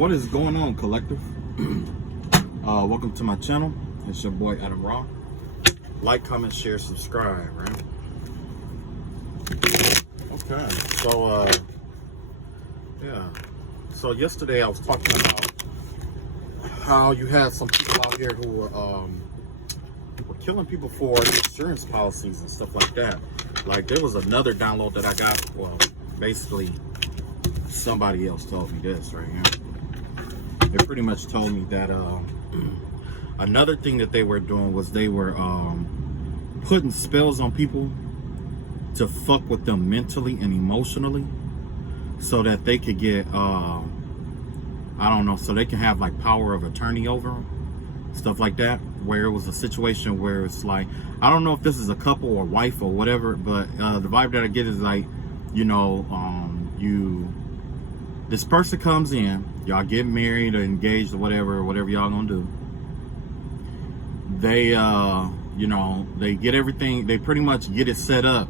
What is going on, collective? Welcome to my channel. It's your boy Adam Raw. Like, comment, share, subscribe, right? Okay, so yeah. So yesterday I was talking about how you had some people out here who were killing people for insurance policies and stuff like that. Like, there was another download that I got. Well, basically somebody else told me this right here. They pretty much told me that another thing that they were doing was they were putting spells on people to fuck with them mentally and emotionally so that they could get I don't know, so they can have like power of attorney over them, stuff like that, where it was a situation where it's like, I don't know if this is a couple or wife or whatever, but the vibe that I get is like, you know, this person comes in, y'all get married or engaged or whatever y'all gonna do. They, you know, they get everything, they pretty much get it set up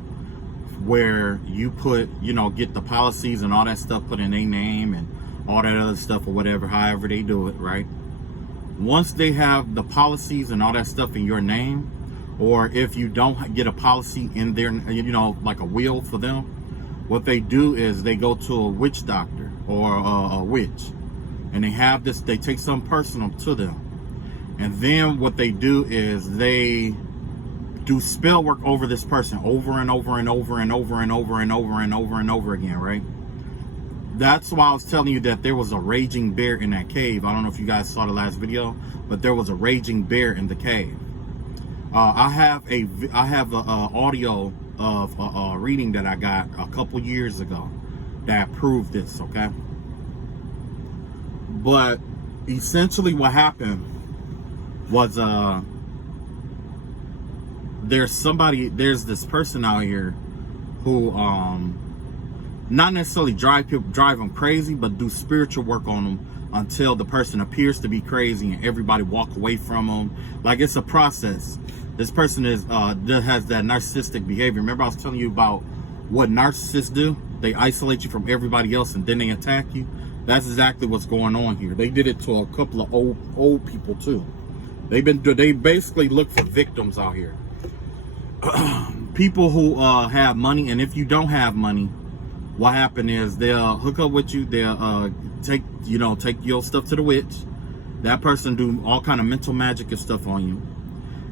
where you put, you know, get the policies and all that stuff put in their name and all that other stuff or whatever, however they do it, right? Once they have the policies and all that stuff in your name, or if you don't get a policy in their, you know, like a will for them, what they do is they go to a witch doctor or a witch, and they have this, they take some personal to them, and then what they do is they do spell work over this person over and over and over and over and over and over and over and over again, right? That's why I was telling you that there was a raging bear in that cave. I don't know if you guys saw the last video, but there was a raging bear in the cave. I have a audio of a reading that I got a couple years ago that proved this, okay? But essentially what happened was there's this person out here who not necessarily drive them crazy, but do spiritual work on them until the person appears to be crazy and everybody walk away from them. Like, it's a process. This person is has that narcissistic behavior. Remember I was telling you about what narcissists do? They isolate you from everybody else and then they attack you. That's exactly what's going on here. They did it to a couple of old people too. They basically look for victims out here. People who have money, and if you don't have money, what happened is they'll hook up with you. They'll take your stuff to the witch. That person do all kind of mental magic and stuff on you.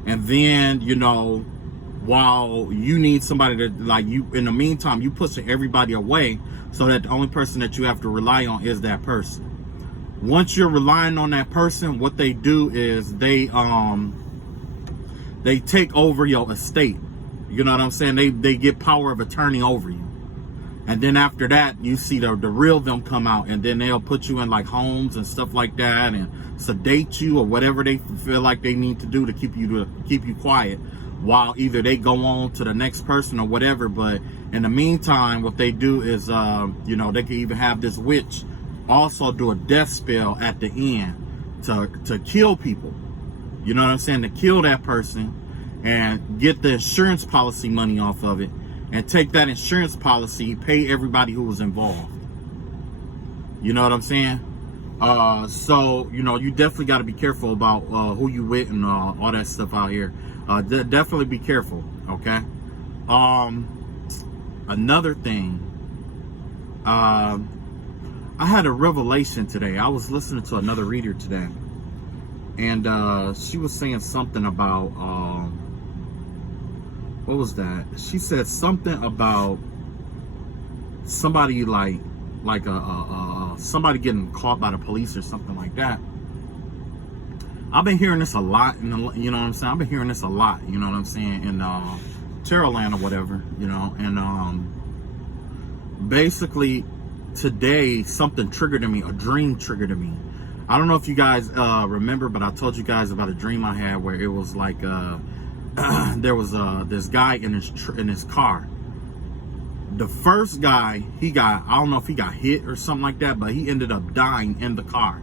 And then, you know, while you need somebody to, like, you, in the meantime, you pushing everybody away so that the only person that you have to rely on is that person. Once you're relying on that person, what they do is they take over your estate. You know what I'm saying? They get power of attorney over you. And then after that, you see the real them come out, and then they'll put you in like homes and stuff like that, and sedate you or whatever they feel like they need to do to keep you quiet, while either they go on to the next person or whatever. But in the meantime, what they do is, you know, they can even have this witch also do a death spell at the end to kill people. You know what I'm saying? To kill that person and get the insurance policy money off of it, and take that insurance policy, pay everybody who was involved. You know what I'm saying? So, you know, you definitely got to be careful about who you with and all that stuff out here. Definitely be careful, okay? Another thing, I had a revelation today. I was listening to another reader today, and she was saying something about what was that? She said something about somebody like somebody getting caught by the police or something like that. I've been hearing this a lot, you know what I'm saying? I've been hearing this a lot, you know what I'm saying, in Tarot Land or whatever, you know. And basically today something triggered in me, a dream triggered in me. I don't know if you guys remember, but I told you guys about a dream I had where it was like there was this guy in his car. The first guy, I don't know if he got hit or something like that, but he ended up dying in the car.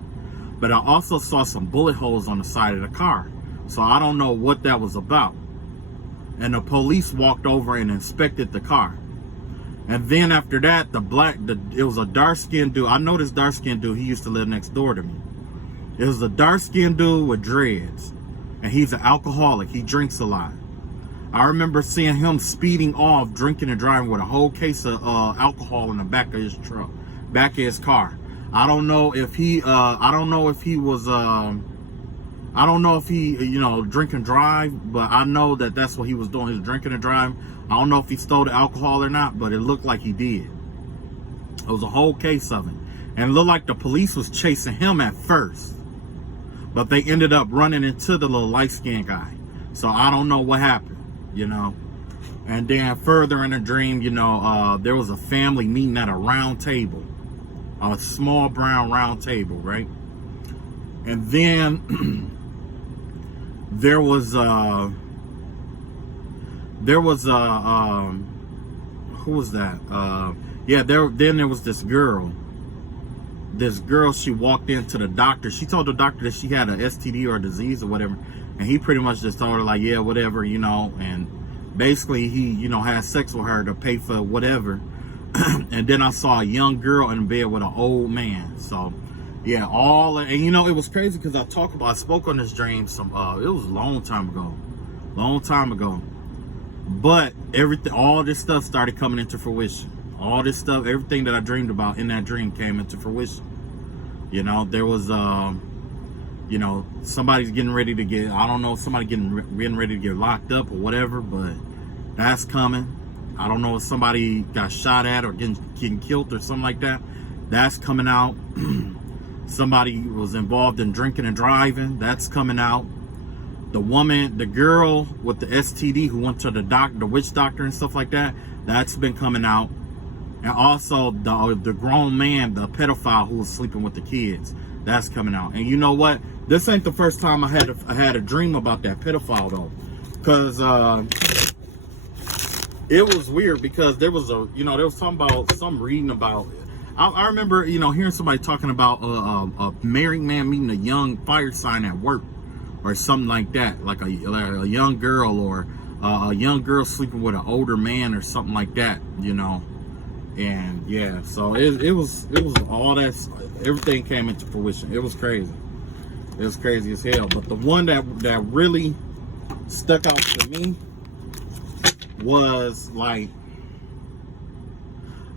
But I also saw some bullet holes on the side of the car, so I don't know what that was about. And the police walked over and inspected the car. And then after that, it was a dark-skinned dude. I know this dark-skinned dude. He used to live next door to me. It was a dark-skinned dude with dreads. And he's an alcoholic. He drinks a lot. I remember seeing him speeding off, drinking and driving with a whole case of alcohol in the back of his truck, back of his car. I don't know if he drink and drive, but I know that that's what he was doing. He was drinking and driving. I don't know if he stole the alcohol or not, but it looked like he did. It was a whole case of it. And it looked like the police was chasing him at first, but they ended up running into the little light-skinned guy. So I don't know what happened, And then further in the dream, there was a family meeting at a round table, a small brown round table, right? And then there was who was that? Then there was this girl. She walked into the doctor. She told the doctor that she had an STD or a disease or whatever, and he pretty much just told her like, yeah, whatever, and basically he, had sex with her to pay for whatever. And then I saw a young girl in bed with an old man. So yeah, it was crazy because I spoke on this dream it was a long time ago. But all this stuff started coming into fruition. All this stuff, everything that I dreamed about in that dream came into fruition. There was, somebody's getting ready to get, I don't know, somebody getting ready to get locked up or whatever, but that's coming. I don't know if somebody got shot at or getting killed or something like that. That's coming out. Somebody was involved in drinking and driving. That's coming out. The girl with the STD who went to the witch doctor and stuff like that, that's been coming out. And also the grown man, the pedophile who was sleeping with the kids, that's coming out. And you know what? This ain't the first time I had a dream about that pedophile though, because it was weird because there was something about reading about. I remember hearing somebody talking about a married man meeting a young fire sign at work or something like that, like a young girl or a young girl sleeping with an older man or something like that, And yeah, so it was all that, everything came into fruition. It was crazy. It was crazy as hell. But the one that really stuck out to me was like,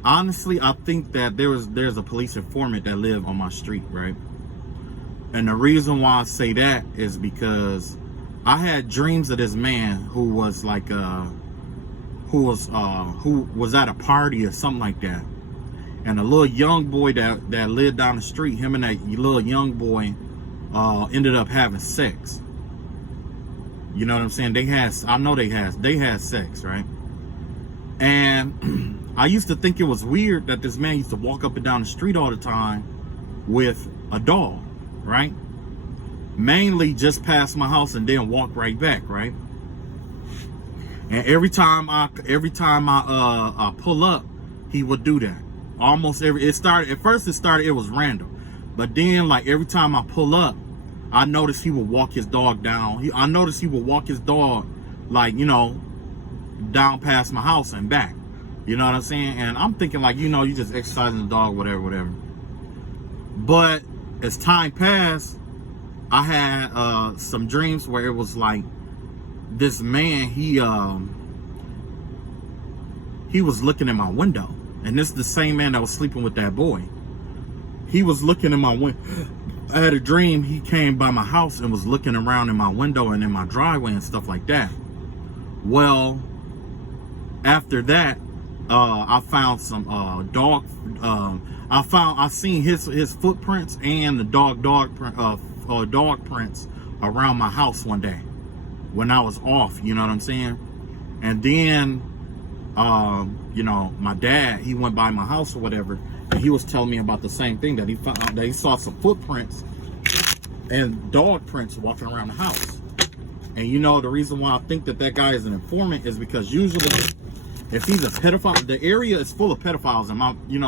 honestly, I think that there's a police informant that lived on my street, right? And the reason why I say that is because I had dreams of this man who was like who was at a party or something like that, and a little young boy that lived down the street, him and that little young boy ended up having sex. You know what I'm saying? They had sex, right? And I used to think it was weird that this man used to walk up and down the street all the time with a dog, right? Mainly just past my house and then walk right back, right? And every time I pull up, he would do that. At first it was random, but then like every time I pull up, I noticed he would walk his dog down. I noticed he would walk his dog like, down past my house and back. You know what I'm saying? And I'm thinking like, you just exercising the dog, whatever. But as time passed, I had some dreams where it was like this man, he was looking in my window. And this is the same man that was sleeping with that boy. He was looking in my window. I had a dream he came by my house and was looking around in my window and in my driveway and stuff like that. Well, after that, I found some dog. I seen his footprints and the dog prints around my house one day when I was off. You know what I'm saying? And then, my dad, he went by my house or whatever, and he was telling me about the same thing, that he saw some footprints and dog prints walking around the house. And the reason why I think that guy is an informant is because usually if he's a pedophile, the area is full of pedophiles. And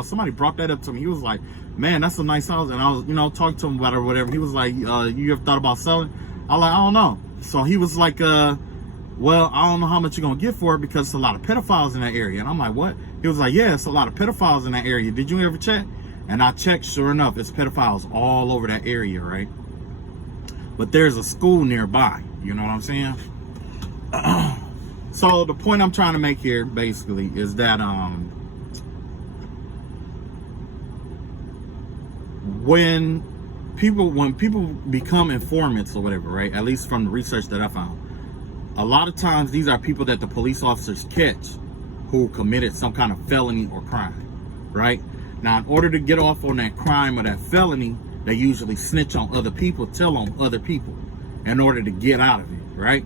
somebody brought that up to me. He was like, man, that's a nice house. And I was, talking to him about it or whatever. He was like, you ever thought about selling? I was like, I don't know. So he was like, well, I don't know how much you're going to get for it because it's a lot of pedophiles in that area. And I'm like, what? He was like, yeah, it's a lot of pedophiles in that area. Did you ever check? And I checked, sure enough, it's pedophiles all over that area, right? But there's a school nearby, you know what I'm saying? So the point I'm trying to make here, basically, is that when people become informants or whatever, right? At least from the research that I found, a lot of times these are people that the police officers catch who committed some kind of felony or crime, right? Now, in order to get off on that crime or that felony, they usually snitch on other people, tell on other people in order to get out of it, right?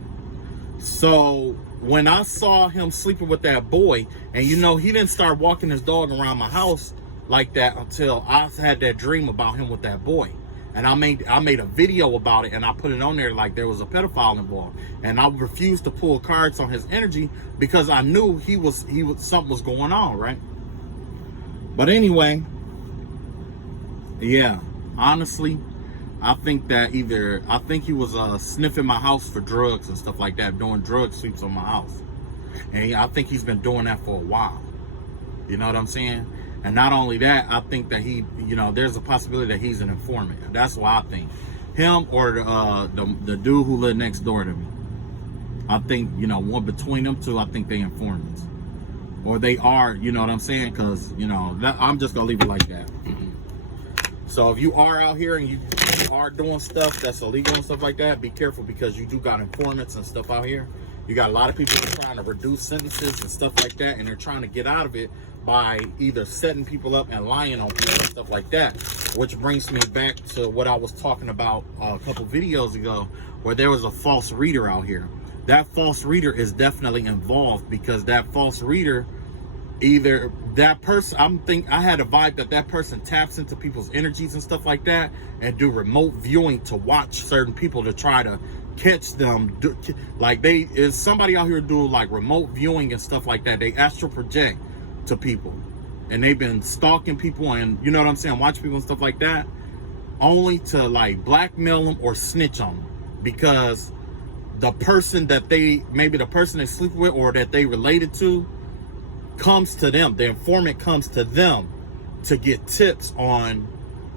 So when I saw him sleeping with that boy, and you know, he didn't start walking his dog around my house like that until I had that dream about him with that boy. And I made a video about it, and I put it on there like there was a pedophile involved. And I refused to pull cards on his energy because I knew he was something was going on, right? But anyway, yeah, honestly, I think he was sniffing my house for drugs and stuff like that, doing drug sweeps on my house. And I think he's been doing that for a while. You know what I'm saying? And not only that, I think that there's a possibility that he's an informant. That's what I think. Him or the dude who lived next door to me. I think, one between them two, I think they informants. Or they are, you know what I'm saying? Because, I'm just going to leave it like that. So if you are out here and you are doing stuff that's illegal and stuff like that, be careful, because you do got informants and stuff out here. You got a lot of people trying to reduce sentences and stuff like that, and they're trying to get out of it by either setting people up and lying on people and stuff like that. Which brings me back to what I was talking about a couple videos ago, where there was a false reader out here. That false reader is definitely involved, because that false reader, either that person, I had a vibe that person taps into people's energies and stuff like that, and do remote viewing to watch certain people to try to catch them. Like is somebody out here do like remote viewing and stuff like that. They astral project to people, and they've been stalking people, and you know what I'm saying, watch people and stuff like that, only to like blackmail them or snitch on them, because the person that maybe the person they sleep with or that they related to comes to them. The informant comes to them to get tips on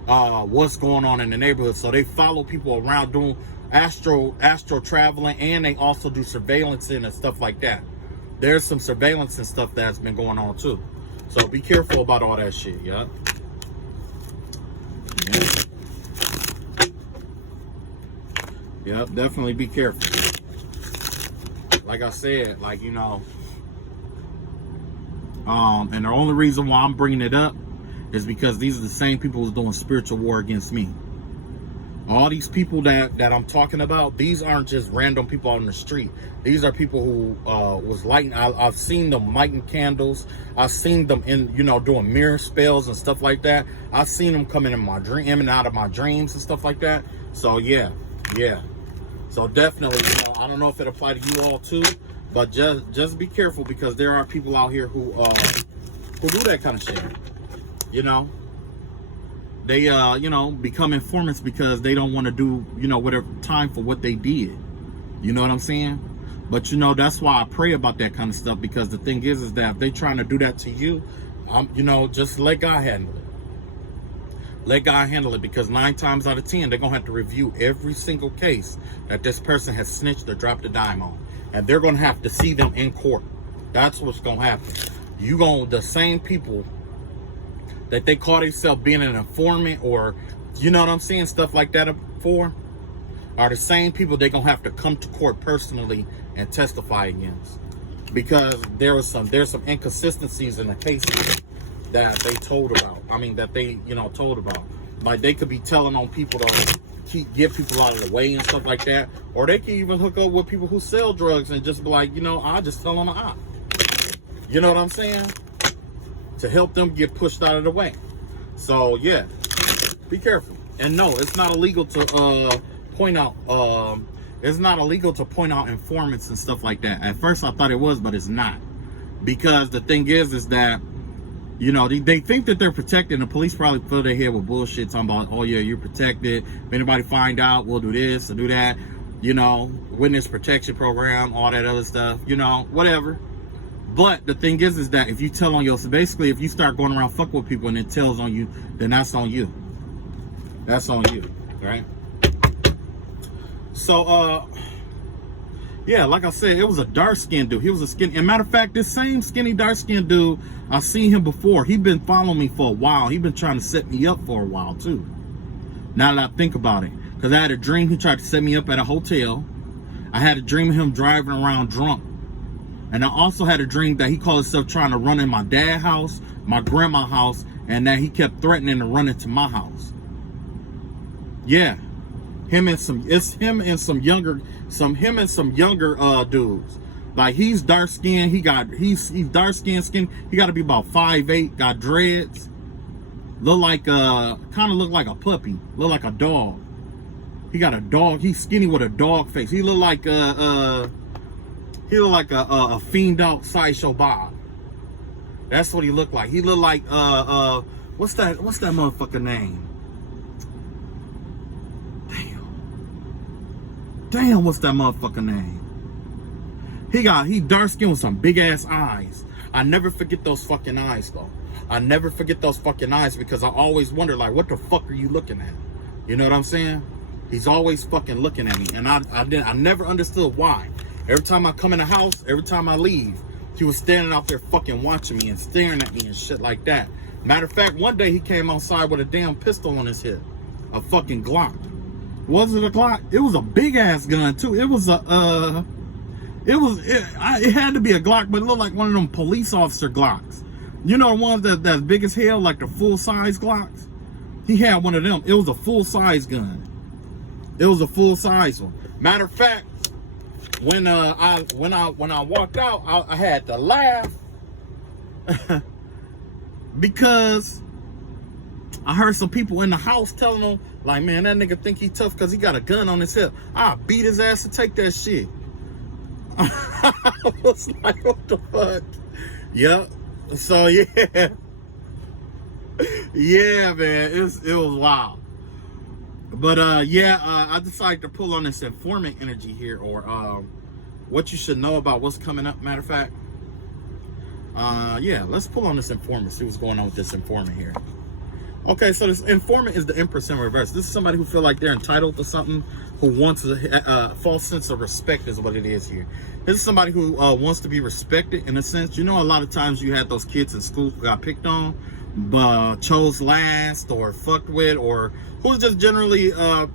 what's going on in the neighborhood. So they follow people around doing astral traveling, and they also do surveillance and stuff like that. There's some surveillance and stuff that's been going on too. So be careful about all that shit, yeah. Yep, definitely be careful. Like I said, and the only reason why I'm bringing it up is because these are the same people who's doing spiritual war against me. All these people that I'm talking about, these aren't just random people on the street. These are people who was lighting. I've seen them lighting candles. I've seen them doing mirror spells and stuff like that. I've seen them coming in and out of my dreams and stuff like that. So yeah. So definitely, I don't know if it applies to you all too, but just be careful, because there are people out here who do that kind of shit. They become informants because they don't want to do whatever time for what they did. You know what I'm saying? But that's why I pray about that kind of stuff, because the thing is that if they trying to do that to you, just let God handle it. Let God handle it, because 9 times out of 10, they're going to have to review every single case that this person has snitched or dropped a dime on. And they're going to have to see them in court. That's what's going to happen. The same people that they call themselves being an informant, or, you know what I'm saying, stuff like that for, are the same people they're going to have to come to court personally and testify against. Because there's some inconsistencies in the cases that they told about. Told about. Like, they could be telling on people to get people out of the way and stuff like that. Or they could even hook up with people who sell drugs and just be like, I just fell on an op. You know what I'm saying? To help them get pushed out of the way. So, yeah. Be careful. And no, it's not illegal to point out informants and stuff like that. At first I thought it was, but it's not. Because the thing is that they think that they're protected, and the police probably fill their head with bullshit talking about, oh yeah, you're protected. If anybody find out, we'll do this or do that. Witness protection program, all that other stuff, whatever. But the thing is that if you tell on yourself, basically, if you start going around fucking with people and it tells on you, then that's on you. That's on you, right? So, yeah, like I said, it was a dark-skinned dude. He was a skinny. As a matter of fact, this same skinny, dark-skinned dude, I've seen him before. He's been following me for a while. He's been trying to set me up for a while, too. Now that I think about it. Because I had a dream he tried to set me up at a hotel. I had a dream of him driving around drunk. And I also had a dream that he called himself trying to run in my dad's house, my grandma's house, and that he kept threatening to run into my house. Yeah. Him and some younger dudes. Like, he's dark skinned, he's dark skinned skin. He gotta be about 5'8", got dreads. Kinda look like a puppy, look like a dog. He got a dog, he's skinny with a dog face. He look like a fiend out Sideshow Bob. That's what he looked like. He looked like what's that motherfucker name? Damn, what's that motherfucker name? He dark skinned with some big ass eyes. I never forget those fucking eyes though. I never forget those fucking eyes because I always wonder, like, what the fuck are you looking at? You know what I'm saying? He's always fucking looking at me, and I never understood why. Every time I come in the house, every time I leave, he was standing out there fucking watching me and staring at me and shit like that. Matter of fact, one day he came outside with a damn pistol on his hip, a fucking Glock. Was it a Glock? It was a big ass gun too. It was it had to be a Glock, but it looked like one of them police officer Glocks. You know the ones that's big as hell, like the full size Glocks? He had one of them. It was a full size gun. It was a full size one. Matter of fact, when I walked out, I had to laugh because I heard some people in the house telling him, like, man, that nigga think he tough because he got a gun on his hip. I'll beat his ass to take that shit. I was like, what the fuck? Yep. So yeah. Yeah, man. It was wild. But I decided to pull on this informant energy here, or what you should know about what's coming up. Matter of fact, let's pull on this informant, see what's going on with this informant here. Okay, so this informant is the Empress in reverse. This is somebody who feel like they're entitled to something, who wants a false sense of respect is what it is here. This is somebody who wants to be respected in a sense. You know, a lot of times you had those kids in school who got picked on, chose last, or fucked with, or who's just generally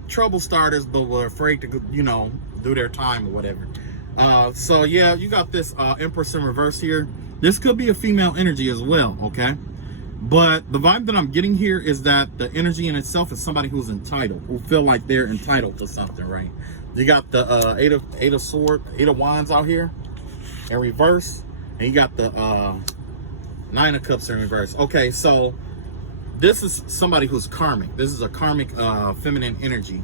trouble starters, but were afraid to, you know, do their time or whatever. So yeah, you got this Empress in reverse here. This could be a female energy as well, okay? But the vibe that I'm getting here is that the energy in itself is somebody who's entitled, who feel like they're entitled to something, right? You got the Eight of Wands out here in reverse, and you got the Nine of Cups in reverse. Okay, so this is somebody who's karmic. This is a karmic feminine energy,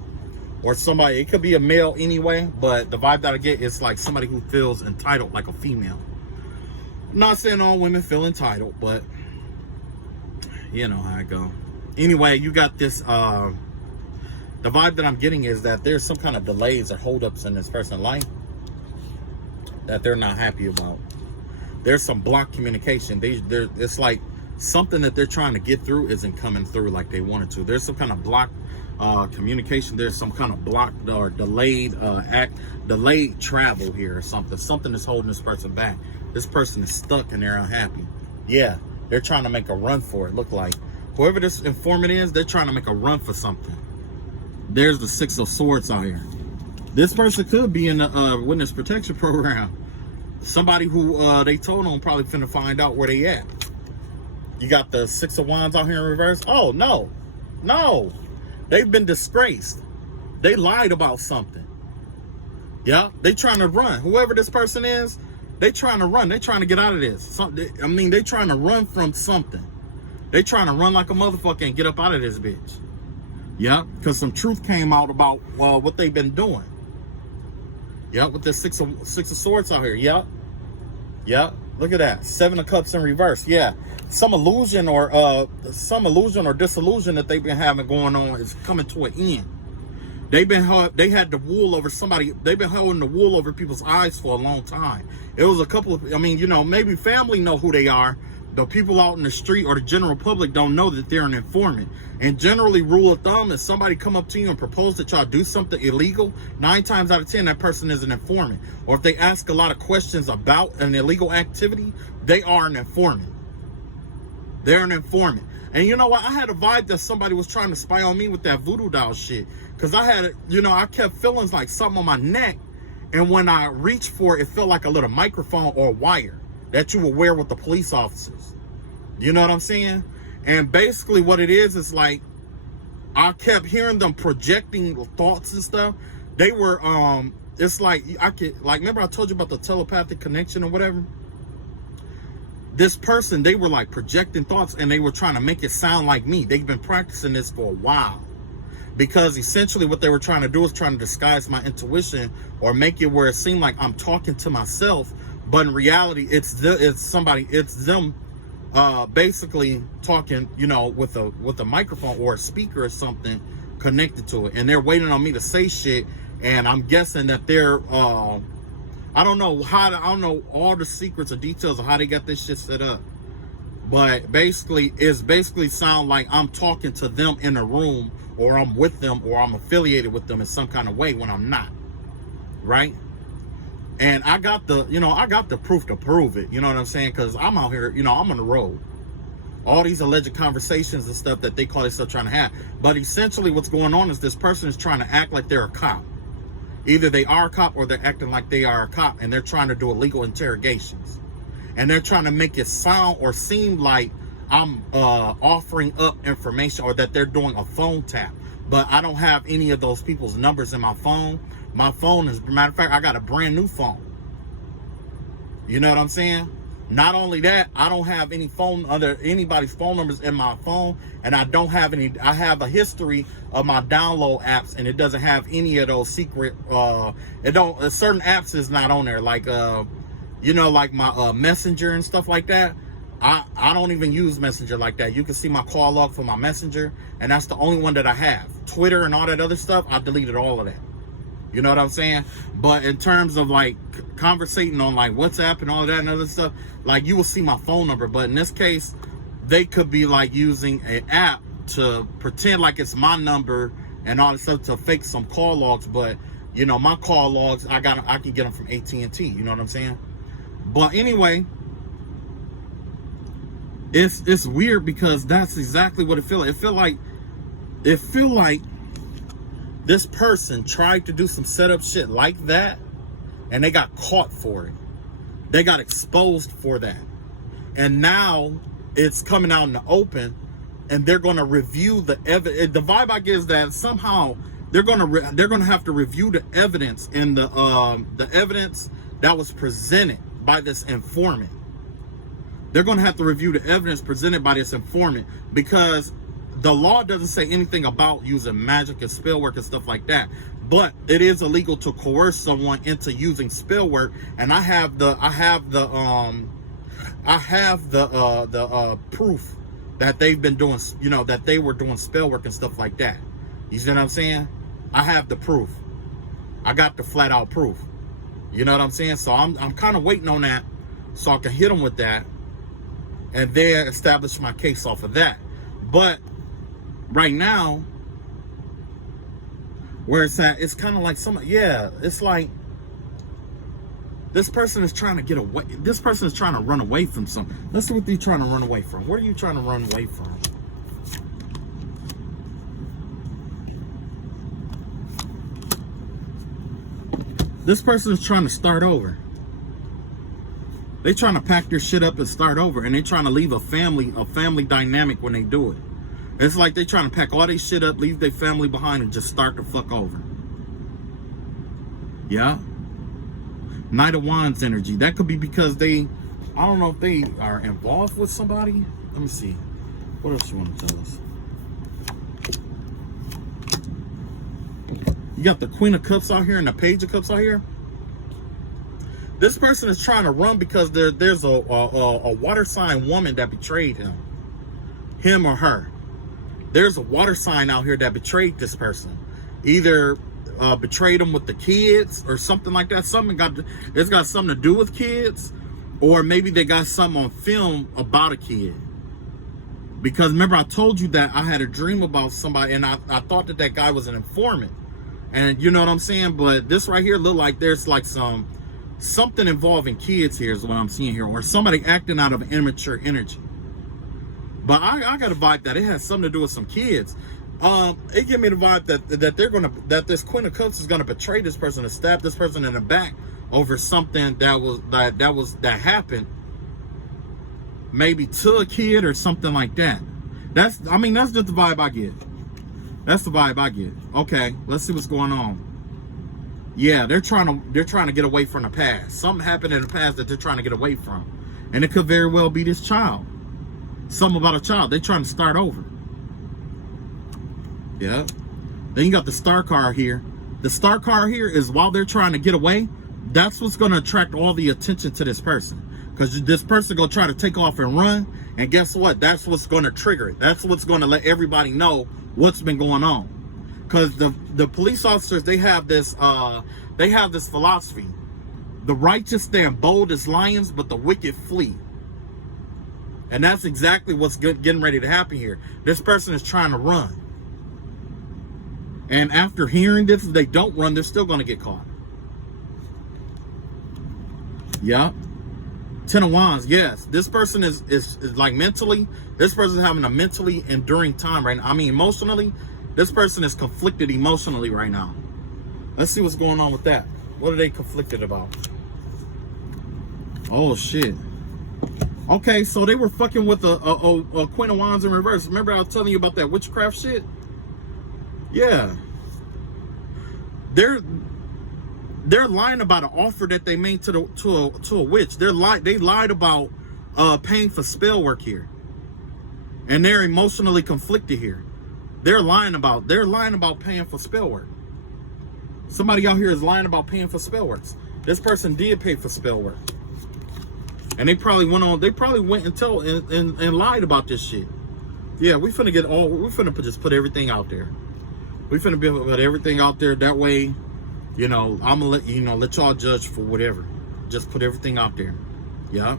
or somebody, it could be a male anyway, but the vibe that I get is like somebody who feels entitled, like a female. I'm not saying all women feel entitled, but you know how I go. Anyway, you got this, the vibe that I'm getting is that there's some kind of delays or holdups in this person's life that they're not happy about. There's some blocked communication. It's like something that they're trying to get through isn't coming through like they wanted to. There's some kind of blocked communication. There's some kind of blocked or delayed delayed travel here or something. Something is holding this person back. This person is stuck and they're unhappy. Yeah. They're trying to make a run for it. Look like whoever this informant is, they're trying to make a run for something. There's the Six of Swords out here. This person could be in the witness protection program. Somebody who they told them probably finna find out where they at. You got the Six of Wands out here in reverse. Oh, no. No. They've been disgraced. They lied about something. Yeah, they trying to run. Whoever this person is, they trying to run. They trying to get out of this. They trying to run from something. They trying to run like a motherfucker and get up out of this bitch. Yeah, because some truth came out about what they've been doing. Yeah, with the Six of Swords out here. Yeah. Yeah. Look at that. Seven of Cups in reverse. Yeah. Some illusion or disillusion that they've been having going on is coming to an end. They had the wool over somebody. They've been holding the wool over people's eyes for a long time. It was a couple of, I mean, you know, maybe family know who they are. The people out in the street or the general public don't know that they're an informant. And generally, rule of thumb, if somebody come up to you and propose that y'all do something illegal, 9 times out of 10, that person is an informant. Or if they ask a lot of questions about an illegal activity, they are an informant. They're an informant. And you know what? I had a vibe that somebody was trying to spy on me with that voodoo doll shit. Because I had, you know, I kept feeling like something on my neck. And when I reached for it, it felt like a little microphone or wire that you would wear with the police officers. You know what I'm saying? And basically what it is like, I kept hearing them projecting thoughts and stuff. They were, it's like, remember I told you about the telepathic connection or whatever? This person, they were like projecting thoughts and they were trying to make it sound like me. They've been practicing this for a while. Because essentially what they were trying to do is trying to disguise my intuition or make it where it seemed like I'm talking to myself. But in reality, it's them basically talking, you know, with a microphone or a speaker or something connected to it. And they're waiting on me to say shit. And I'm guessing that they're, I don't know all the secrets or details of how they got this shit set up. But basically, it's basically sound like I'm talking to them in a room, or I'm with them, or I'm affiliated with them in some kind of way when I'm not. Right? And I got the proof to prove it. You know what I'm saying? Because I'm out here, you know, I'm on the road. All these alleged conversations and stuff that they call themselves trying to have. But essentially what's going on is this person is trying to act like they're a cop. Either they are a cop or they're acting like they are a cop, and they're trying to do illegal interrogations. And they're trying to make it sound or seem like I'm offering up information, or that they're doing a phone tap. But I don't have any of those people's numbers in my phone. My phone is, matter of fact, I got a brand new phone. You know what I'm saying? Not only that, I don't have anybody's phone numbers in my phone, and I don't have any. I have a history of my download apps, and it doesn't have any of those secret. Certain apps is not on there, like you know, like my Messenger and stuff like that. I don't even use Messenger like that. You can see my call log for my Messenger, and that's the only one that I have. Twitter and all that other stuff, I deleted all of that. You know what I'm saying? But in terms of like conversating on like WhatsApp and all of that and other stuff, like you will see my phone number. But in this case, they could be like using an app to pretend like it's my number and all this stuff to fake some call logs. But you know, my call logs, I can get them from AT&T. You know what I'm saying? But anyway, it's weird because that's exactly what it feel like. It feel like this person tried to do some setup shit like that, and they got caught for it. They got exposed for that. And now it's coming out in the open, and they're going to review the evidence. The vibe I get is that somehow they're going to have to review the evidence, and the evidence that was presented by this informant. They're going to have to review the evidence presented by this informant, because the law doesn't say anything about using magic and spell work and stuff like that. But it is illegal to coerce someone into using spell work. And I have the proof that they've been doing, you know, that they were doing spell work and stuff like that. You see what I'm saying? I have the proof. I got the flat out proof. You know what I'm saying? So I'm kind of waiting on that so I can hit them with that and then establish my case off of that. But right now, where it's at, it's kind of like it's like this person is trying to get away. This person is trying to run away from something. Let's see what they're trying to run away from. What are you trying to run away from? This person is trying to start over. They trying to pack their shit up and start over, and they trying to leave a family dynamic when they do it. It's like they trying to pack all their shit up, leave their family behind, and just start the fuck over. Yeah. Knight of Wands energy. That could be because I don't know if they are involved with somebody. Let me see. What else you want to tell us? You got the Queen of Cups out here and the Page of Cups out here. This person is trying to run because there's a water sign woman that betrayed him or her. There's a water sign out here that betrayed this person. Either betrayed them with the kids or something like that. It's got something to do with kids, or maybe they got something on film about a kid. Because remember, I told you that I had a dream about somebody, and I thought that that guy was an informant. And you know what I'm saying? But this right here look like there's like something involving kids here is what I'm seeing here, or somebody acting out of immature energy. But I got a vibe that it has something to do with some kids. It gave me the vibe that this Queen of Cups is gonna betray this person, to stab this person in the back over something that happened, maybe to a kid or something like that. That's just the vibe I get. That's the vibe I get. Okay, let's see what's going on. Yeah, they're trying to get away from the past. Something happened in the past that they're trying to get away from, and it could very well be this child. Something about a child. They're trying to start over. Yeah. Then you got the star card here. The star card here is while they're trying to get away, that's what's going to attract all the attention to this person. Because this person going to try to take off and run. And guess what? That's what's going to trigger it. That's what's going to let everybody know what's been going on. Because the police officers, they have this philosophy. The righteous stand bold as lions, but the wicked flee. And that's exactly what's getting ready to happen here. This person is trying to run. And after hearing this, if they don't run, they're still going to get caught. Yeah. 10 of Wands, yes. This person is like mentally, this person is having a mentally enduring time right now. I mean, emotionally, this person is conflicted emotionally right now. Let's see what's going on with that. What are they conflicted about? Oh, shit. Okay, so they were fucking with a Queen of Wands in reverse. Remember I was telling you about that witchcraft shit? Yeah. They're lying about an offer that they made to a witch. They lied about paying for spell work here. And they're emotionally conflicted here. They're lying about paying for spell work. Somebody out here is lying about paying for spell works. This person did pay for spell work. And they probably went and lied about this shit. Yeah, we finna just put everything out there. We finna be able to put everything out there. That way, you know, I'm gonna let y'all judge for whatever. Just put everything out there. Yeah.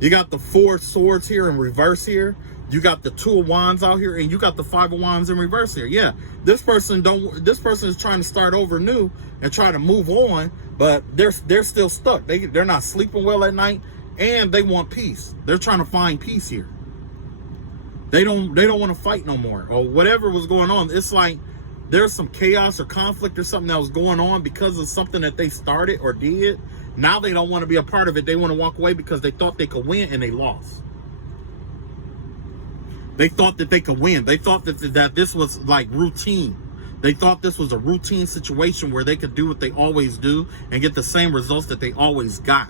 You got the 4 swords here in reverse here. You got the 2 of Wands out here, and you got the 5 of Wands in reverse here. Yeah. This person is trying to start over new and try to move on, but they're still stuck. They're not sleeping well at night, and they want peace. They're trying to find peace here. They don't want to fight no more, or whatever was going on. It's like there's some chaos or conflict or something that was going on because of something that they started or did. Now they don't want to be a part of it. They want to walk away because they thought they could win and they lost. They thought that they could win. They thought that this was like routine. They thought this was a routine situation where they could do what they always do and get the same results that they always got.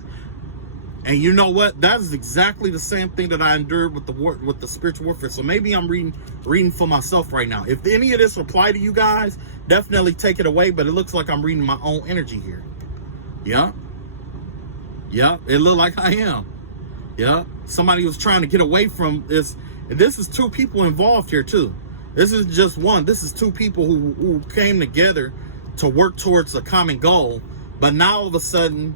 And you know what? That is exactly the same thing that I endured with the spiritual warfare. So maybe I'm reading for myself right now. If any of this apply to you guys, definitely take it away. But it looks like I'm reading my own energy here. Yeah. Yeah. It looked like I am. Yeah. Somebody was trying to get away from this. And this is 2 people involved here too. This is just one. This is 2 people who came together to work towards a common goal. But now all of a sudden,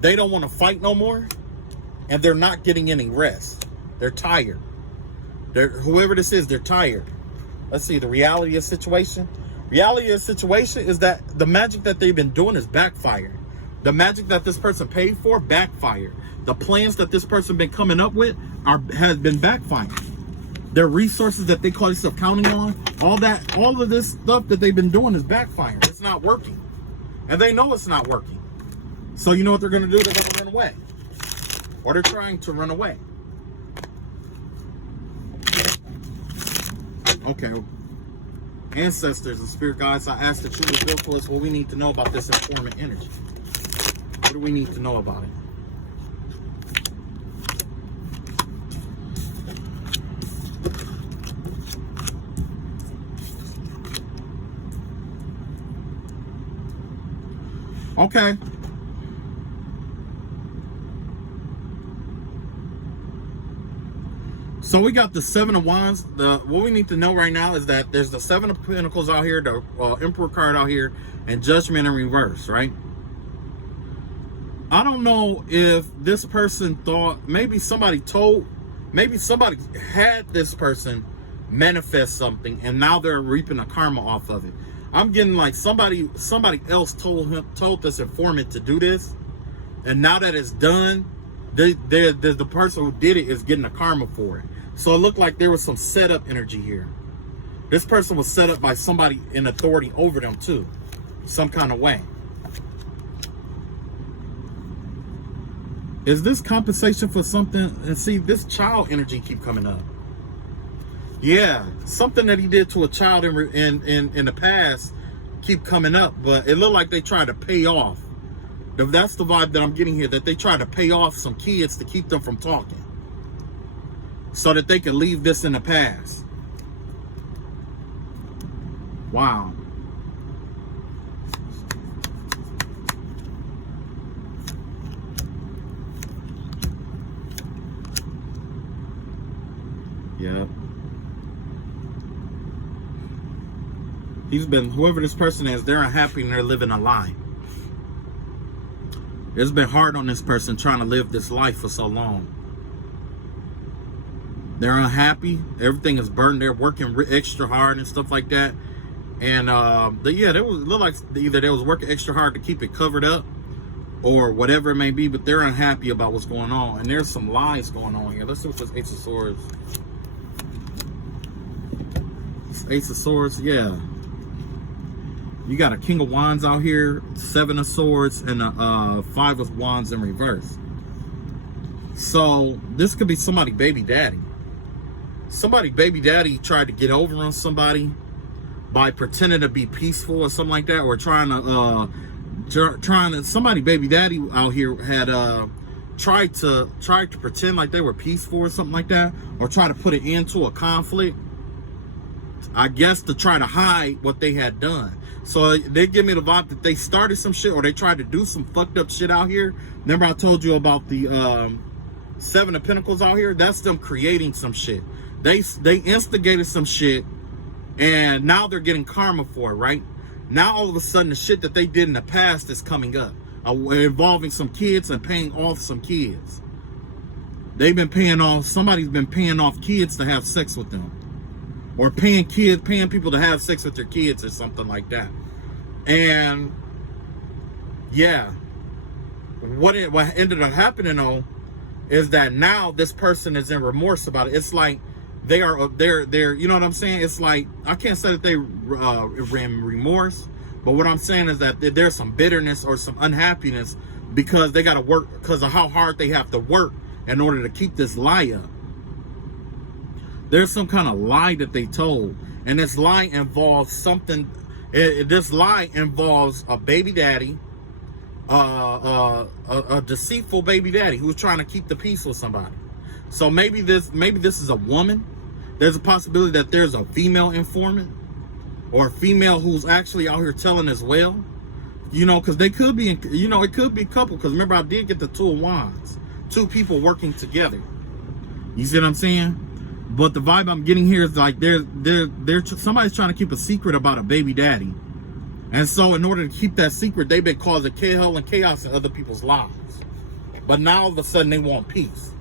they don't want to fight no more, and they're not getting any rest. They're tired. Whoever this is, they're tired. Let's see, the reality of the situation. Reality of the situation is that the magic that they've been doing is backfired. The magic that this person paid for backfired. The plans that this person been coming up with has been backfired. Their resources that they call themselves counting on, all of this stuff that they've been doing is backfired. It's not working, and they know it's not working. So you know what they're going to do? They're going to run away. Or they're trying to run away. Okay. Ancestors and spirit guides, I ask that you reveal for us what we need to know about this informant energy. What do we need to know about it? Okay. So So we got the Seven of Wands. What we need to know right now is that there's the Seven of Pentacles out here, the Emperor card out here, and Judgment in reverse, right? I don't know if this person thought, maybe somebody had this person manifest something, and now they're reaping a karma off of it. I'm getting like somebody else told this informant to do this, and now that it's done, the person who did it is getting a karma for it. So it looked like there was some setup energy here. This person was set up by somebody in authority over them too, some kind of way. Is this compensation for something? And see, this child energy keep coming up. Yeah, something that he did to a child in the past keep coming up, but it looked like they tried to pay off. That's the vibe that I'm getting here, that they tried to pay off some kids to keep them from talking, so that they could leave this in the past. Wow. Yeah. Whoever this person is, they're unhappy and they're living a lie. It's been hard on this person trying to live this life for so long. They're unhappy. Everything is burdened. They're working extra hard and stuff like that. And it looked like either they was working extra hard to keep it covered up or whatever it may be, but they're unhappy about what's going on. And there's some lies going on here. Let's see what this Ace of Swords. Ace of Swords, yeah. You got a King of Wands out here, Seven of Swords, and a Five of Wands in reverse. So this could be somebody baby daddy. Somebody baby daddy tried to get over on somebody by pretending to be peaceful or something like that, or trying to somebody baby daddy out here had tried to pretend like they were peaceful or something like that, or try to put it into a conflict, I guess, to try to hide what they had done. So they give me the vibe that they started some shit, or they tried to do some fucked up shit out here. Remember I told you about the Seven of Pentacles out here? That's them creating some shit. They instigated some shit, and now they're getting karma for it, right? Now all of a sudden the shit that they did in the past is coming up, involving some kids and paying off some kids. Somebody's been paying off kids to have sex with them, or paying people to have sex with their kids or something like that. And yeah, what ended up happening though is that now this person is in remorse about it. It's like they're you know what I'm saying? It's like, I can't say that they in remorse, but what I'm saying is that there's some bitterness or some unhappiness because they got to work, because of how hard they have to work in order to keep this lie up. There's some kind of lie that they told, and this lie involves something. This lie involves a baby daddy, a deceitful baby daddy who's trying to keep the peace with somebody. So maybe this is a woman. There's a possibility that there's a female informant, or a female who's actually out here telling as well. You know, because they could be, it could be a couple. Because remember, I did get the Two of Wands, two people working together. You see what I'm saying? But the vibe I'm getting here is like somebody's trying to keep a secret about a baby daddy. And so in order to keep that secret, they've been causing hell and chaos in other people's lives. But now all of a sudden they want peace.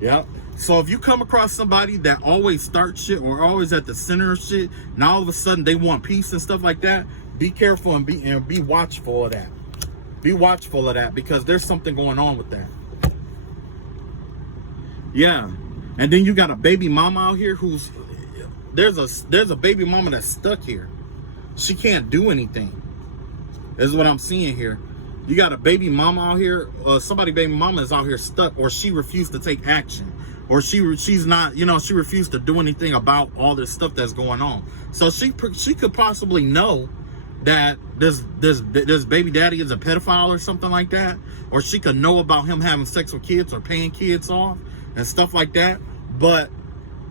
Yep. So if you come across somebody that always starts shit or always at the center of shit, now all of a sudden they want peace and stuff like that, be careful and be watchful of that. Be watchful of that, because there's something going on with that. Yeah. And then you got a baby mama out here who's there's a baby mama that's stuck here. She can't do anything. This is what I'm seeing here. You got a baby mama out here. Somebody baby mama is out here stuck, or she refused to take action, or she's not. She refused to do anything about all this stuff that's going on. So she could possibly know that this baby daddy is a pedophile or something like that, or she could know about him having sex with kids or paying kids off and stuff like that, but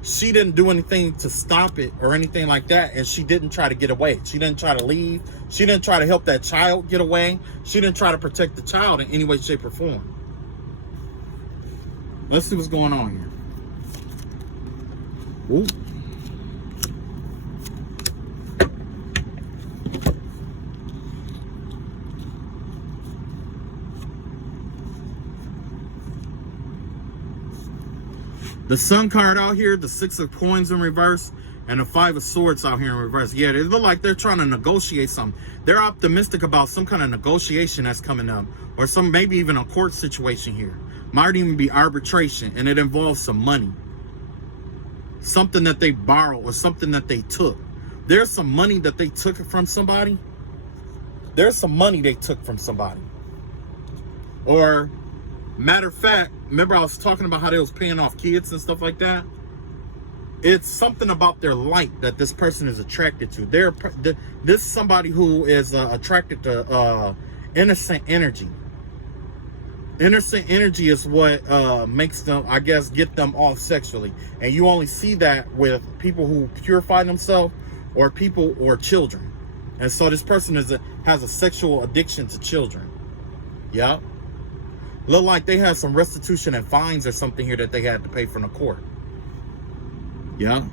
she didn't do anything to stop it or anything like that, and she didn't try to get away. She didn't try to leave. She didn't try to help that child get away. She didn't try to protect the child in any way, shape, or form. Let's see what's going on here. Ooh. The Sun card out here, the 6 of coins in reverse, and the 5 of swords out here in reverse. Yeah, they look like they're trying to negotiate something. They're optimistic about some kind of negotiation that's coming up, or some maybe even a court situation here. Might even be arbitration, and it involves some money. Something that they borrowed or something that they took. There's some money that they took from somebody. There's some money they took from somebody. Or, matter of fact, remember I was talking about how they was paying off kids and stuff like that? It's something about their light that this person is attracted to. This is somebody who is attracted to innocent energy. Innocent energy is what makes them, I guess, get them off sexually. And you only see that with people who purify themselves or people or children. And so this person has a sexual addiction to children. Yeah. Look like they had some restitution and fines or something here that they had to pay from the court. Yeah.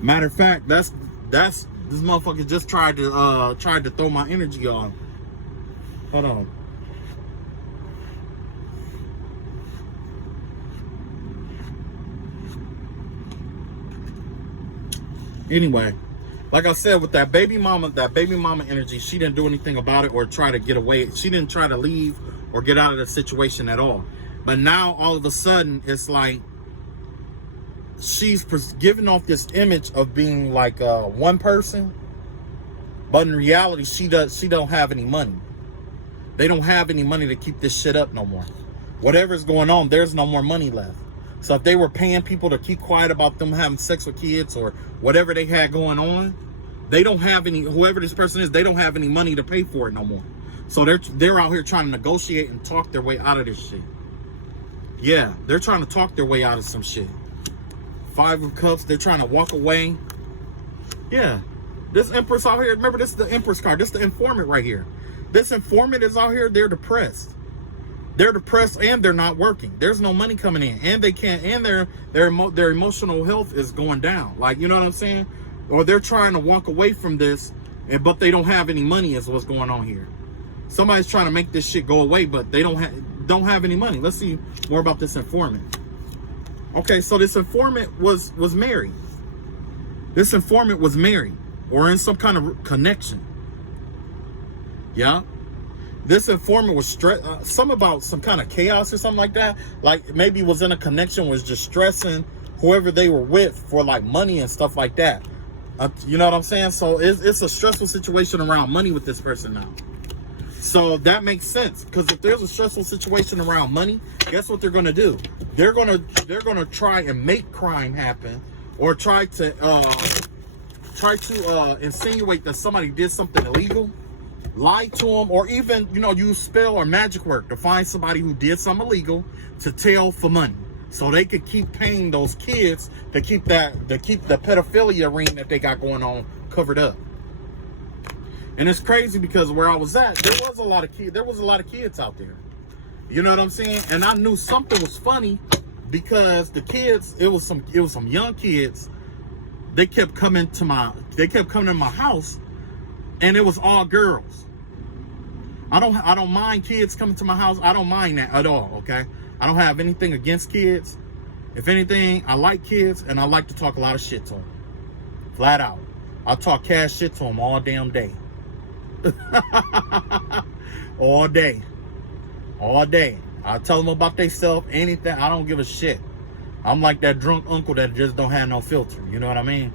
Matter of fact, that's this motherfucker just tried to throw my energy on. Hold on. Anyway, like I said, with that baby mama energy, she didn't do anything about it or try to get away. She didn't try to leave or get out of the situation at all. But now all of a sudden, it's like she's giving off this image of being like one person, but in reality, she don't have any money. They don't have any money to keep this shit up no more. Whatever's going on, there's no more money left. So if they were paying people to keep quiet about them having sex with kids or whatever they had going on, they don't have any, whoever this person is, they don't have any money to pay for it no more. So they're out here trying to negotiate and talk their way out of this shit. Yeah, they're trying to talk their way out of some shit. 5 of Cups, they're trying to walk away. Yeah, this Empress out here, remember this is the Empress card. This is the informant right here. This informant is out here, they're depressed. They're depressed and they're not working. There's no money coming in, and they can't. And their emotional health is going down. Like, you know what I'm saying? Or they're trying to walk away from this, but they don't have any money. Is what's going on here. Somebody's trying to make this shit go away, but they don't have any money. Let's see more about this informant. Okay, so this informant was married. This informant was married or in some kind of connection. Yeah. This informant was some about some kind of chaos or something like that. Like maybe was in a connection, was just stressing whoever they were with for like money and stuff like that. You know what I'm saying? So it's a stressful situation around money with this person now. So that makes sense, because if there's a stressful situation around money, guess what they're going to do? They're going to try and make crime happen, or try to insinuate that somebody did something illegal. Lie to them, or even, use spell or magic work to find somebody who did something illegal to tail for money, so they could keep paying those kids to keep the pedophilia ring that they got going on covered up. And it's crazy because where I was at, there was a lot of kids out there. You know what I'm saying? And I knew something was funny because the kids, it was some young kids. They kept coming to my house, and it was all girls. I don't mind kids coming to my house. I don't mind that at all, okay? I don't have anything against kids. If anything, I like kids, and I like to talk a lot of shit to them. Flat out. I talk cash shit to them all damn day. All day. I tell them about themselves, anything. I don't give a shit. I'm like that drunk uncle that just don't have no filter. You know what I mean?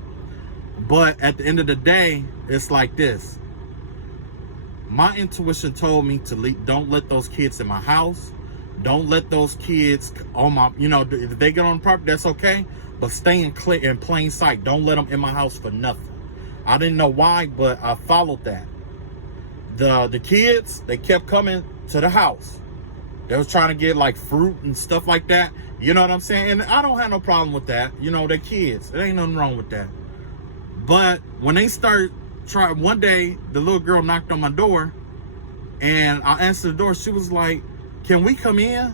But at the end of the day, it's like this. My intuition told me to don't let those kids in my house. Don't let those kids on my, if they get on the property, that's okay. But stay in plain sight. Don't let them in my house for nothing. I didn't know why, but I followed that. The kids, they kept coming to the house. They was trying to get like fruit and stuff like that. You know what I'm saying? And I don't have no problem with that. They're kids. There ain't nothing wrong with that. But when they started trying, one day the little girl knocked on my door, and I answered the door. She was like, "Can we come in?"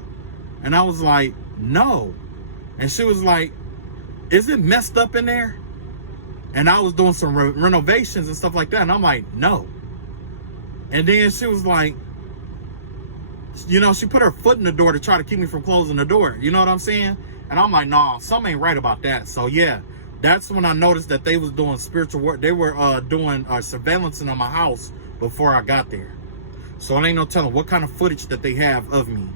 And I was like, "No." And she was like, is it messed up in there? And I was doing some renovations and stuff like that. And I'm like, no. And then she was like, you know, she put her foot in the door to try to keep me from closing the door. You know what I'm saying? And I'm like, nah, something ain't right about that. So yeah, that's when I noticed that they was doing spiritual work. They were doing surveillance on my house before I got there. So it ain't no telling what kind of footage that they have of me.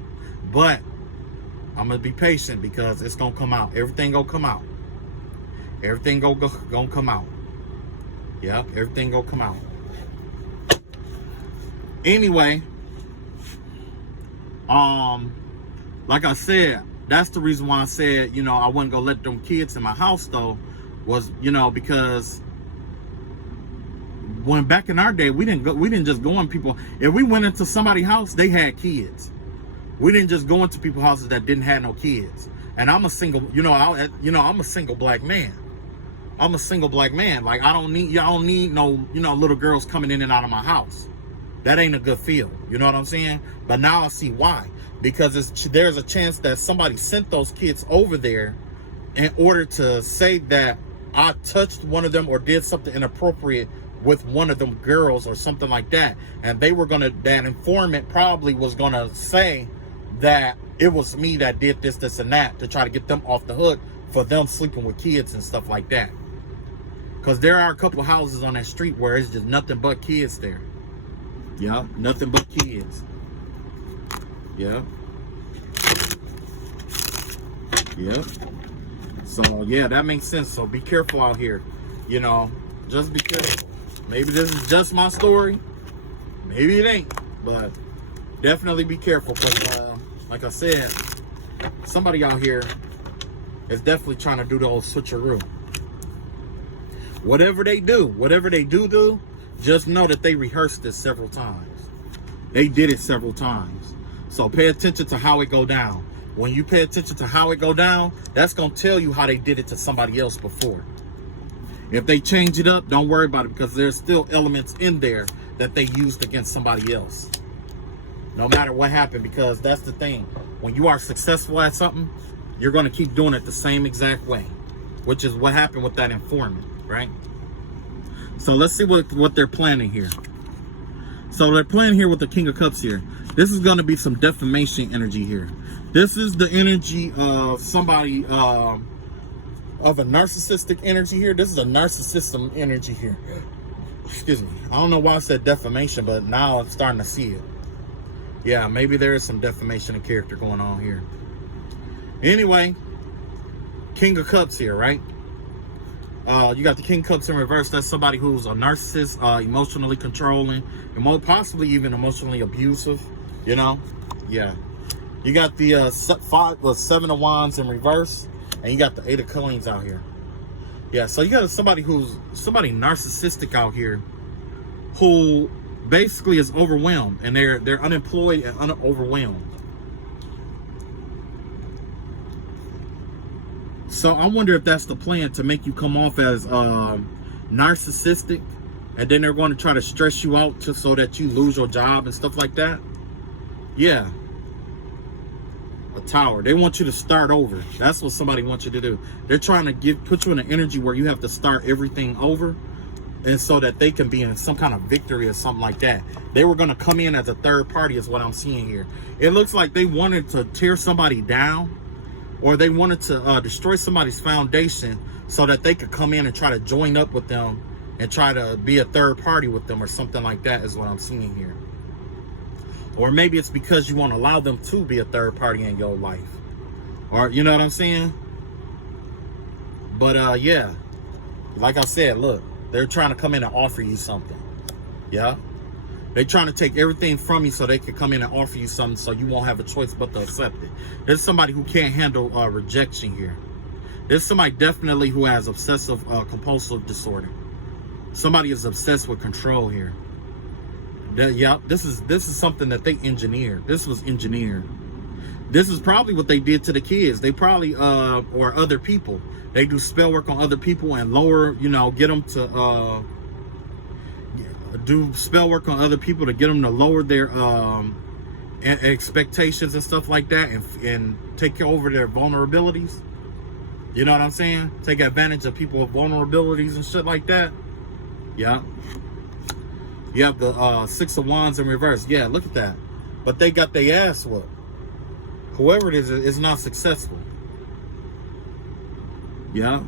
But I'm gonna be patient because it's gonna come out. Everything gonna come out. Everything gonna come out. Yeah, everything gonna come out. Anyway, like I said, that's the reason why I said, you know, I wasn't gonna let them kids in my house though, was, you know, because when back in our day, we didn't just go in people. If we went into somebody's house, they had kids. We didn't just go into people's houses that didn't have no kids. And I'm a single, I'm a single black man. I'm a single black man. Like I don't need no, little girls coming in and out of my house. That ain't a good feel. You know what I'm saying? But now I see why. Because there's a chance that somebody sent those kids over there in order to say that I touched one of them or did something inappropriate with one of them girls or something like that. And that informant probably was gonna say that it was me that did this, and that to try to get them off the hook for them sleeping with kids and stuff like that. Because there are a couple houses on that street where it's just nothing but kids there. Yeah, nothing but kids. Yeah. Yeah. So, yeah, that makes sense. So be careful out here. You know, just be careful. Maybe this is just my story. Maybe it ain't. But definitely be careful. Because, like I said, somebody out here is definitely trying to do the whole switcheroo. Whatever they do, just know that they rehearsed this several times. They did it several times. So pay attention to how it go down. When you pay attention to how it go down, that's going to tell you how they did it to somebody else before. If they change it up, don't worry about it, because there's still elements in there that they used against somebody else. No matter what happened, because that's the thing. When you are successful at something, you're going to keep doing it the same exact way, which is what happened with that informant, right? So let's see what they're planning here. So they're playing here with the King of Cups here. This is going to be some defamation energy here. This is the energy of somebody, of a narcissistic energy here. This is a narcissism energy here. Excuse me. I don't know why I said defamation, but now I'm starting to see it. Yeah, maybe there is some defamation of character going on here. Anyway, King of Cups here, right? You got the King of Cups in reverse. That's somebody who's a narcissist, emotionally controlling, and possibly even emotionally abusive, you know? Yeah. You got the 7 of Wands in reverse, and you got the 8 of Coins out here. Yeah, so you got somebody narcissistic out here who basically is overwhelmed, and they're unemployed and overwhelmed. So I wonder if that's the plan, to make you come off as narcissistic, and then they're going to try to stress you out so that you lose your job and stuff like that. Yeah. A Tower. They want you to start over. That's what somebody wants you to do. They're trying to put you in an energy where you have to start everything over, and so that they can be in some kind of victory or something like that. They were going to come in as a third party is what I'm seeing here. It looks like they wanted to tear somebody down, or they wanted to destroy somebody's foundation so that they could come in and try to join up with them and try to be a third party with them or something like that is what I'm seeing here. Or maybe it's because you won't allow them to be a third party in your life. Or, you know what I'm saying? But, yeah. Like I said, look. They're trying to come in and offer you something. Yeah? They're trying to take everything from you so they can come in and offer you something so you won't have a choice but to accept it. There's somebody who can't handle rejection here. There's somebody definitely who has obsessive compulsive disorder. Somebody is obsessed with control here. Yeah, this is something that they engineered. This was engineered. This is probably what they did to the kids. They probably, or other people. They do spell work on other people and lower, get them to, do spell work on other people to get them to lower their expectations and stuff like that, and take over their vulnerabilities. You know what I'm saying? Take advantage of people with vulnerabilities and shit like that. Yeah. You have the 6 of Wands in reverse. Yeah, look at that. But they got their ass whooped. Whoever it is not successful. Yeah.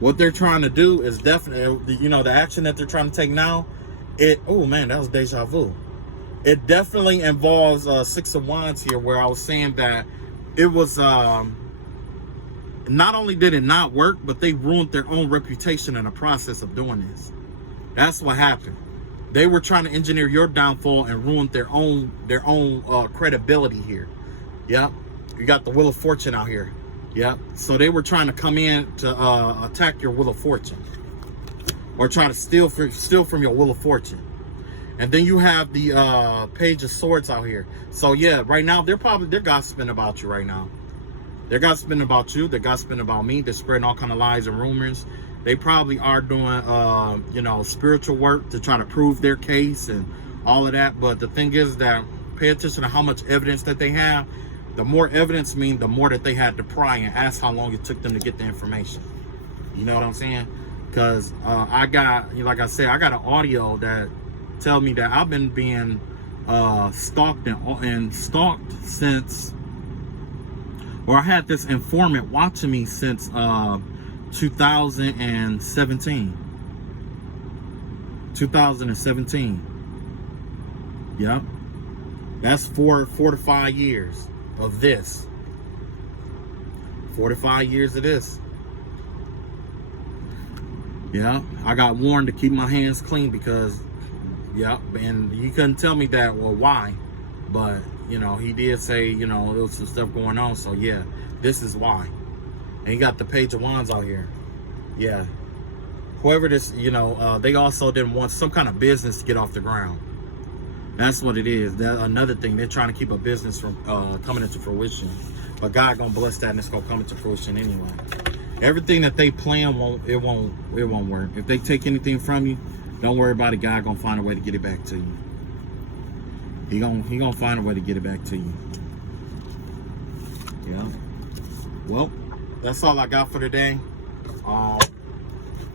What they're trying to do is definitely, you know, the action that they're trying to take now, oh man, that was deja vu. It definitely involves 6 of Wands here, where I was saying that it was, not only did it not work, but they ruined their own reputation in the process of doing this. That's what happened. They were trying to engineer your downfall and ruin their own credibility here. Yep. You got the Wheel of Fortune out here. Yep. So they were trying to come in to attack your Wheel of Fortune, or try to steal from your Wheel of Fortune. And then you have the Page of Swords out here. So yeah, right now they're gossiping about you right now. They're gossiping about you. They're gossiping about me. They're spreading all kind of lies and rumors. They probably are doing, you know, spiritual work to try to prove their case and all of that. But the thing is that pay attention to how much evidence that they have. The more evidence means the more that they had to pry and ask how long it took them to get the information. You know what I'm saying? Because I got, like I said, I got an audio that tell me that I've been being stalked and stalked since, or I had this informant watching me since 2017. 2017. Yep. That's 4 to 5 years of this. 4 to 5 years of this. Yeah, I got warned to keep my hands clean because, yeah, and you couldn't tell me that, well, why? But, you know, he did say, you know, there was some stuff going on. So, yeah, this is why. And he got the Page of Wands out here. Yeah. Whoever this, you know, they also didn't want some kind of business to get off the ground. That's what it is. That another thing, they're trying to keep a business from coming into fruition. But God gonna bless that, and it's gonna come into fruition anyway. Everything that they plan won't work. If they take anything from you, don't worry about it. God gonna find a way to get it back to you. He gonna find a way to get it back to you. Yeah. Well, that's all I got for today.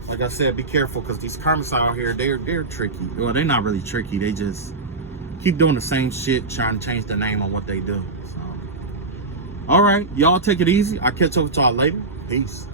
Like I said, be careful, because these karmics out here, they're tricky. Well, they're not really tricky. They just keep doing the same shit, trying to change their name on what they do. So, all right, y'all take it easy. I'll catch up with y'all later. Peace.